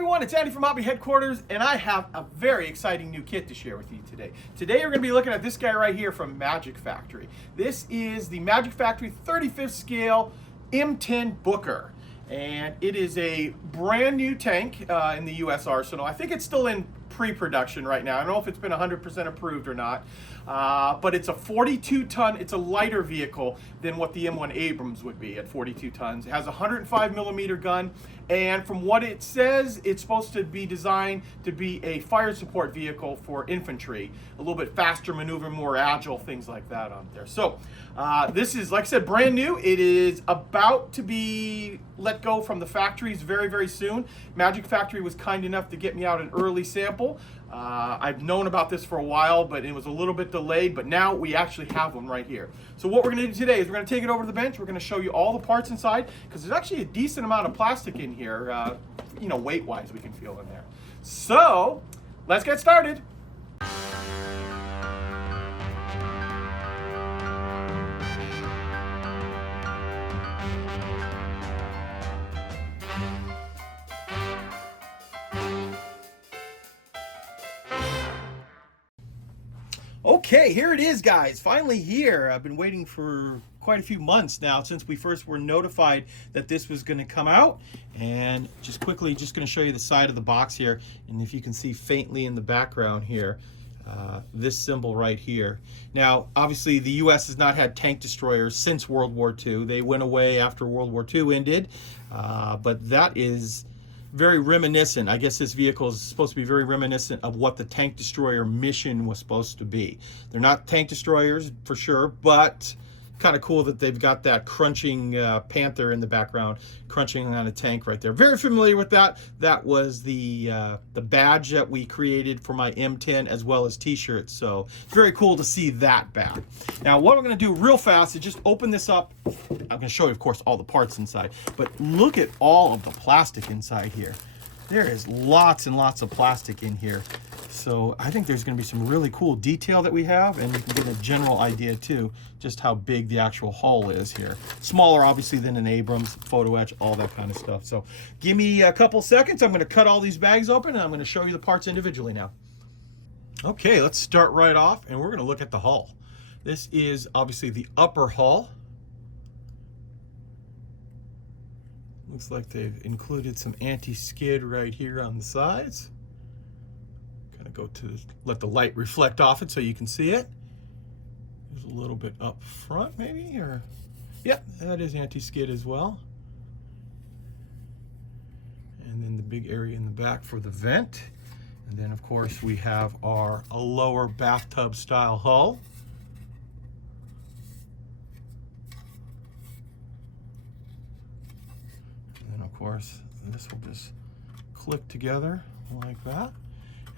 everyone, it's Andy from Hobby Headquarters, and I have a very exciting new kit to share with you today. Today we're going to be looking at this guy right here from Magic Factory. This is the Magic Factory 35th scale M10 BOOKER, and it is a brand new tank in the U.S. arsenal. I think it's still in pre-production right now. I don't know if it's been 100% approved or not, but it's a 42-ton, it's a lighter vehicle than what the M1 Abrams would be at 42 tons. It has a 105mm gun, and from what it says, it's supposed to be designed to be a fire support vehicle for infantry, a little bit faster maneuver, more agile, things like that on there. So this is, like I said, brand new. It is about to be let go from the factories very, very soon. Magic Factory was kind enough to get me out an early sample. I've known about this for a while, but it was a little bit delayed, but now we actually have one right here. So what we're going to do today is we're going to take it over to the bench. We're going to show you all the parts inside, because there's actually a decent amount of plastic in here, you know, weight-wise we can feel in there. So let's get started. Okay, here it is, guys. Finally here. I've been waiting for quite a few months now since we first were notified that this was going to come out. And just quickly, just going to show you the side of the box here. And if you can see faintly in the background here, this symbol right here. Now, obviously, the U.S. has not had tank destroyers since World War II. They went away after World War II ended, but that is very reminiscent. I guess this vehicle is supposed to be very reminiscent of what the tank destroyer mission was supposed to be. They're not tank destroyers for sure, but kind of cool that they've got that crunching panther in the background, crunching on a tank right there. Very familiar with that. That was the badge that we created for my M10 as well as t-shirts. So very cool to see that back. Now what I'm going to do real fast is just open this up. I'm going to show you, of course, all the parts inside, but look at all of the plastic inside here. There is lots and lots of plastic in here. So I think there's going to be some really cool detail that we have, and you can get a general idea too, just how big the actual hull is here. Smaller, obviously, than an Abrams, photo etch, all that kind of stuff. So give me a couple seconds. I'm going to cut all these bags open, and I'm going to show you the parts individually now. Okay, let's start right off, and we're going to look at the hull. This is obviously the upper hull. Looks like they've included some anti-skid right here on the sides. Kind of go to let the light reflect off it so you can see it. There's a little bit up front maybe, or yeah, that is anti-skid as well. And then the big area in the back for the vent. And then of course we have our lower bathtub style hull. Of course, this will just click together like that,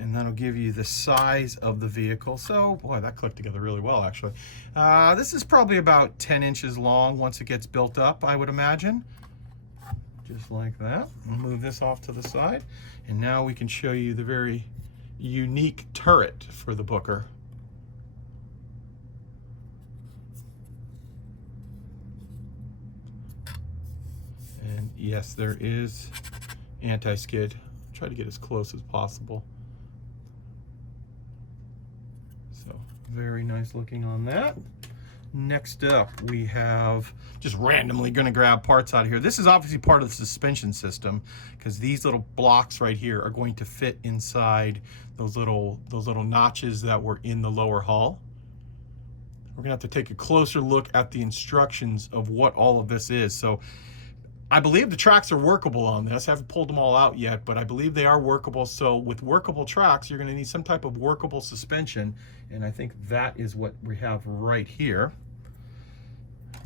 and that'll give you the size of the vehicle. So, boy, that clicked together really well, actually. This is probably about 10 inches long once it gets built up, I would imagine. Just like that. We'll move this off to the side, and now we can show you the very unique turret for the BOOKER. Yes, there is anti-skid. Try to get as close as possible. So very nice looking on that. Next up, we have just randomly going to grab parts out of here. This is obviously part of the suspension system, because these little blocks right here are going to fit inside those little notches that were in the lower hull. We're going to have to take a closer look at the instructions of what all of this is. So I believe the tracks are workable on this. I haven't pulled them all out yet, but I believe they are workable. So with workable tracks, you're going to need some type of workable suspension, and I think that is what we have right here.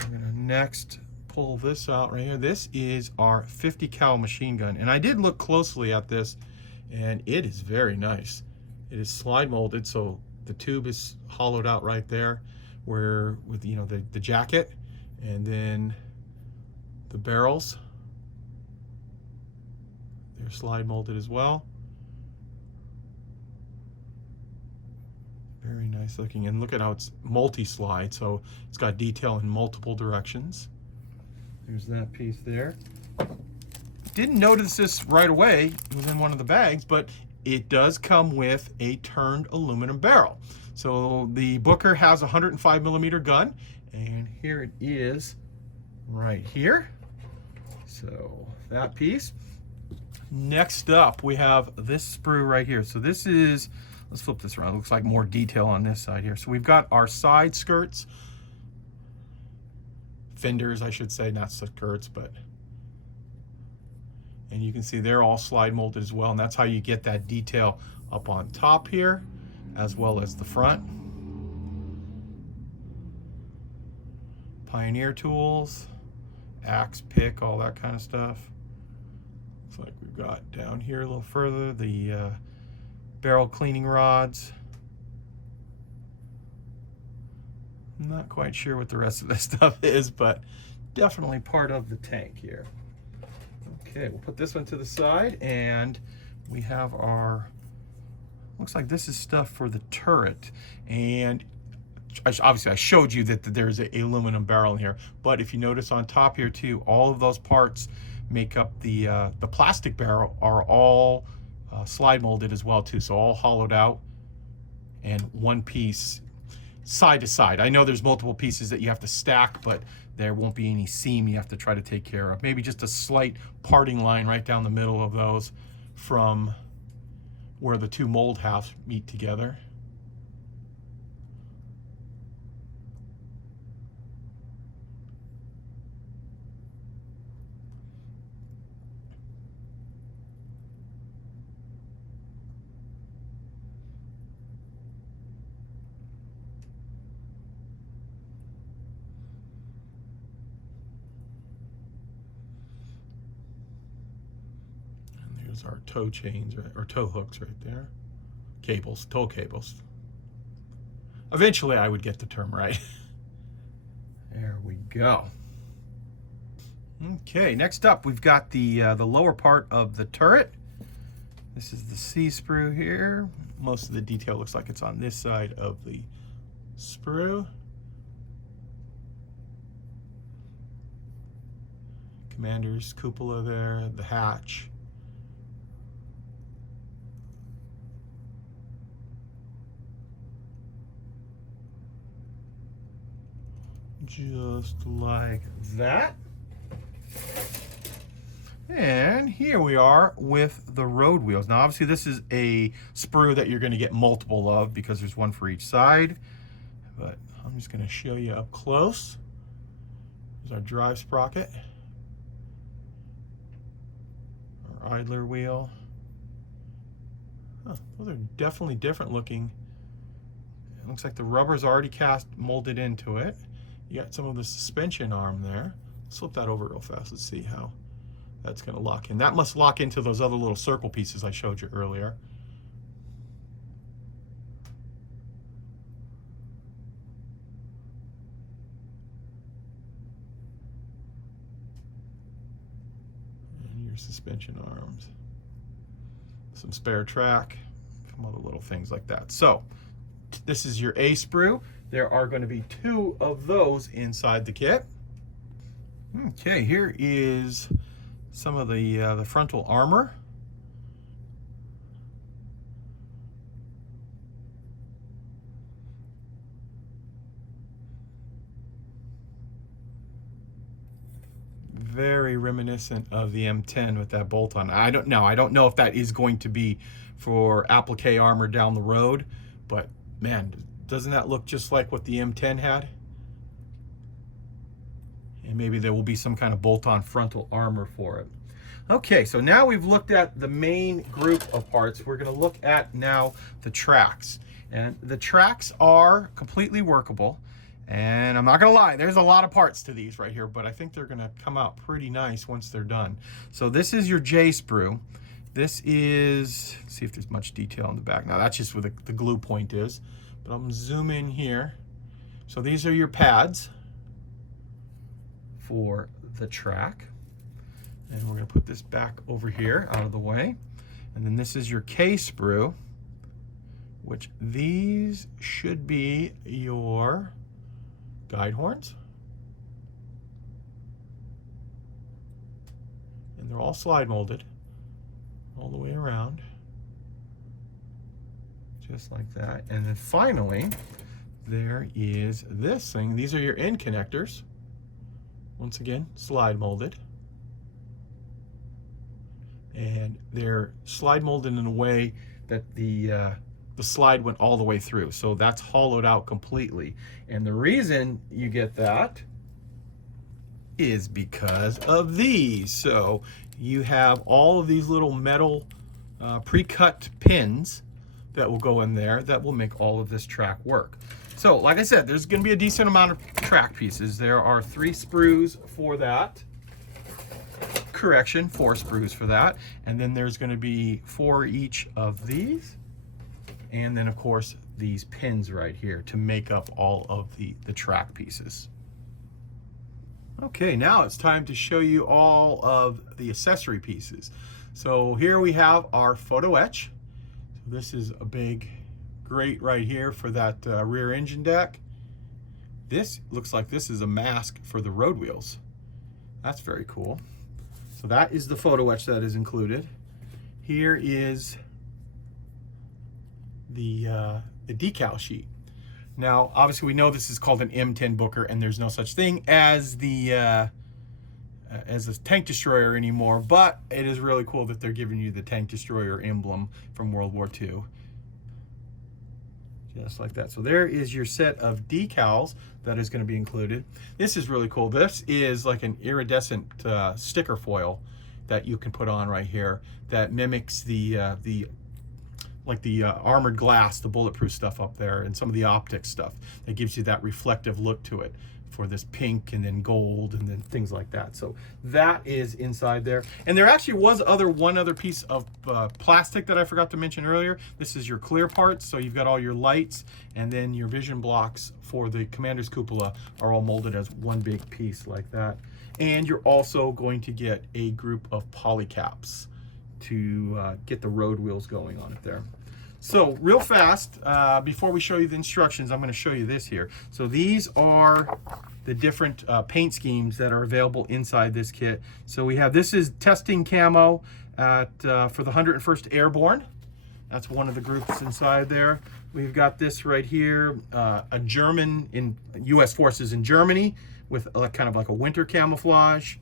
I'm going to next pull this out right here. This is our 50 cal machine gun, and I did look closely at this, and it is very nice. It is slide molded, so the tube is hollowed out right there, where with the jacket, and then the barrels, they're slide molded as well. Very nice looking, and look at how it's multi-slide, so it's got detail in multiple directions. There's that piece there. didn't notice this right away. It was in one of the bags, but it does come with a turned aluminum barrel. So the Booker has a 105mm gun, and here it is right here. So that piece. Next up, we have this sprue right here. So this is, let's flip this around. It looks like more detail on this side here. So we've got our side skirts, fenders, I should say, not skirts, but, and you can see they're all slide molded as well. And that's how you get that detail up on top here, as well as the front. Pioneer tools, axe, pick, all that kind of stuff. Looks like we've got down here a little further the barrel cleaning rods. I'm not quite sure what the rest of this stuff is, but definitely part of the tank here. Okay, we'll put this one to the side, and we have our, looks like this is stuff for the turret. And obviously I showed you that there's an aluminum barrel in here, but if you notice on top here too, all of those parts make up the plastic barrel are all slide molded as well too, so all hollowed out and one piece side to side. I know there's multiple pieces that you have to stack, but there won't be any seam you have to try to take care of. Maybe just a slight parting line right down the middle of those from where the two mold halves meet together. Our toe chains, right, or toe hooks right there. Cables, toe cables. Eventually I would get the term right. There we go. Okay, next up we've got the lower part of the turret. This is the C sprue here. Most of the detail looks like it's on this side of the sprue. Commander's cupola there, the hatch. Just like that. And here we are with the road wheels. Now obviously this is a sprue that you're going to get multiple of because there's one for each side, but I'm just going to show you up close. There's our drive sprocket, our idler wheel. Those are definitely different looking. It looks like the rubber's already molded into it. You got some of the suspension arm there. Let's flip that over real fast. Let's see how that's going to lock in. That must lock into those other little circle pieces I showed you earlier. And your suspension arms. Some spare track, some other little things like that. So this is your A sprue. There are going to be two of those inside the kit. Okay, here is some of the frontal armor. Very reminiscent of the M10 with that bolt on. I don't know if that is going to be for applique armor down the road, but man, doesn't that look just like what the M10 had? And maybe there will be some kind of bolt-on frontal armor for it. Okay, so now we've looked at the main group of parts. We're going to look at now the tracks. And the tracks are completely workable. And I'm not going to lie, there's a lot of parts to these right here, but I think they're going to come out pretty nice once they're done. So this is your J sprue. This is, let's see if there's much detail on the back. Now that's just where the glue point is. But I'm gonna zoom in here. So these are your pads for the track. And we're gonna put this back over here out of the way. And then this is your K sprue, which these should be your guide horns. and they're all slide molded all the way around, just like that. And then finally, there is this thing. These are your end connectors. Once again, slide molded. And they're slide molded in a way that the slide went all the way through. So that's hollowed out completely. And the reason you get that is because of these. So you have all of these little metal pre-cut pins that will go in there that will make all of this track work. So like I said, there's going to be a decent amount of track pieces. There are 3 sprues for that. Correction, 4 sprues for that. And then there's going to be 4 each of these. And then of course these pins right here to make up all of the track pieces. Okay, now it's time to show you all of the accessory pieces. So here we have our photo etch. So this is a big grate right here for that rear engine deck. This looks like this is a mask for the road wheels. That's very cool. So that is the photo etch that is included. Here is the decal sheet. Now, obviously, we know this is called an M10 Booker, and there's no such thing as a tank destroyer anymore. But it is really cool that they're giving you the tank destroyer emblem from World War II, just like that. So there is your set of decals that is going to be included. This is really cool. This is like an iridescent sticker foil that you can put on right here that mimics the armored glass, the bulletproof stuff up there, and some of the optic stuff that gives you that reflective look to it for this pink and then gold and then things like that. So that is inside there. And there actually was one other piece of plastic that I forgot to mention earlier. This is your clear parts. So you've got all your lights, and then your vision blocks for the commander's cupola are all molded as one big piece like that. And you're also going to get a group of polycaps to get the road wheels going on it there. So real fast, before we show you the instructions, I'm going to show you this here. So these are the different paint schemes that are available inside this kit. So we have, this is testing camo for the 101st Airborne. That's one of the groups inside there. We've got this right here, a German in U.S. forces in Germany with kind of like a winter camouflage.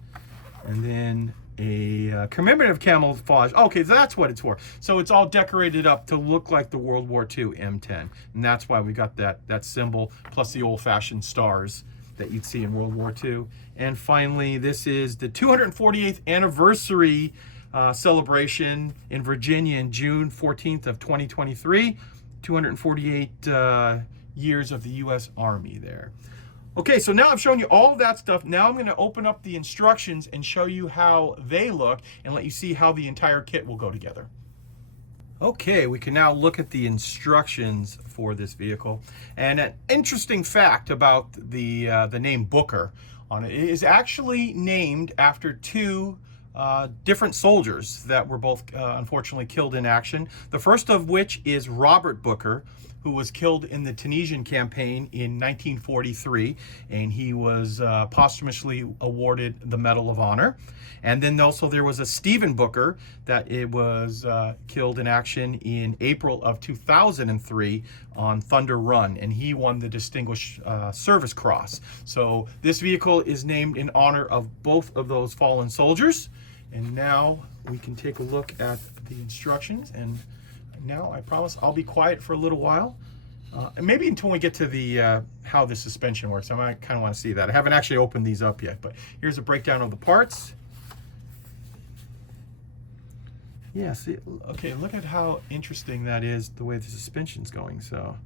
And then a commemorative camouflage. Okay, so that's what it's for. So it's all decorated up to look like the World War II M10. And that's why we got that symbol, plus the old-fashioned stars that you'd see in World War II. And finally, this is the 248th anniversary celebration in Virginia in June 14th of 2023. 248 years of the U.S. Army there. Okay, so now I've shown you all of that stuff. Now I'm going to open up the instructions and show you how they look and let you see how the entire kit will go together. Okay, we can now look at the instructions for this vehicle. And an interesting fact about the name Booker on it is actually named after 2 different soldiers that were both unfortunately killed in action. The first of which is Robert Booker, who was killed in the Tunisian campaign in 1943, and he was posthumously awarded the Medal of Honor. And then also there was a Stephen Booker that it was killed in action in April of 2003 on Thunder Run, and he won the Distinguished Service Cross. So this vehicle is named in honor of both of those fallen soldiers. And now we can take a look at the instructions, and now I promise I'll be quiet for a little while, and maybe until we get to the how the suspension works. I might kind of want to see that. I haven't actually opened these up yet, but here's a breakdown of the parts. Yeah, see, okay, look at how interesting that is, the way the suspension's going. So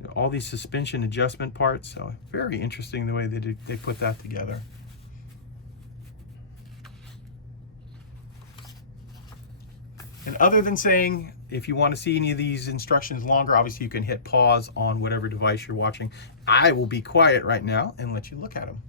you know, all these suspension adjustment parts, so very interesting the way they put that together. And other than saying, if you want to see any of these instructions longer, obviously you can hit pause on whatever device you're watching. I will be quiet right now and let you look at them.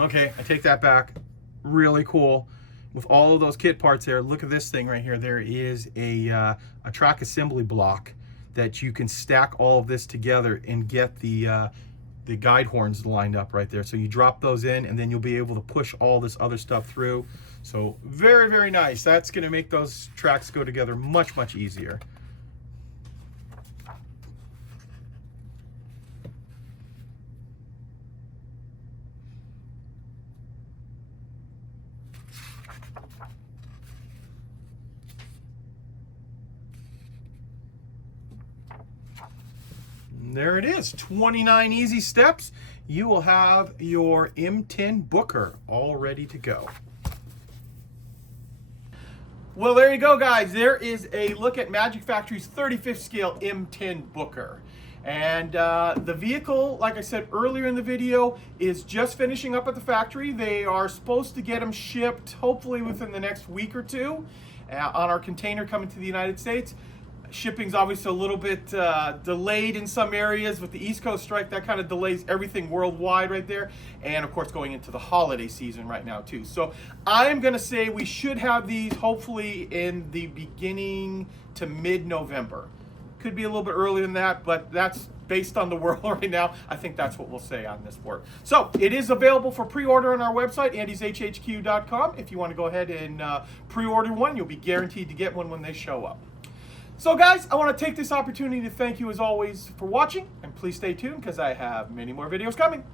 Okay, I take that back. really cool. With all of those kit parts there, look at this thing right here. There is a track assembly block that you can stack all of this together and get the guide horns lined up right there. So you drop those in and then you'll be able to push all this other stuff through. So very, very nice. That's going to make those tracks go together much, much easier. There it is, 29 easy steps. You will have your M10 Booker all ready to go. Well, there you go, guys. There is a look at Magic Factory's 35th scale M10 Booker. And the vehicle, like I said earlier in the video, is just finishing up at the factory. They are supposed to get them shipped hopefully within the next week or two on our container coming to the United States. Shipping's obviously a little bit delayed in some areas with the East Coast strike. That kind of delays everything worldwide right there. And of course going into the holiday season right now too. So I'm going to say we should have these hopefully in the beginning to mid-November. Could be a little bit earlier than that, but that's based on the world right now. I think that's what we'll say on this work. So it is available for pre-order on our website, andyshhq.com. If you want to go ahead and pre-order one, you'll be guaranteed to get one when they show up. So guys, I want to take this opportunity to thank you as always for watching, and please stay tuned because I have many more videos coming.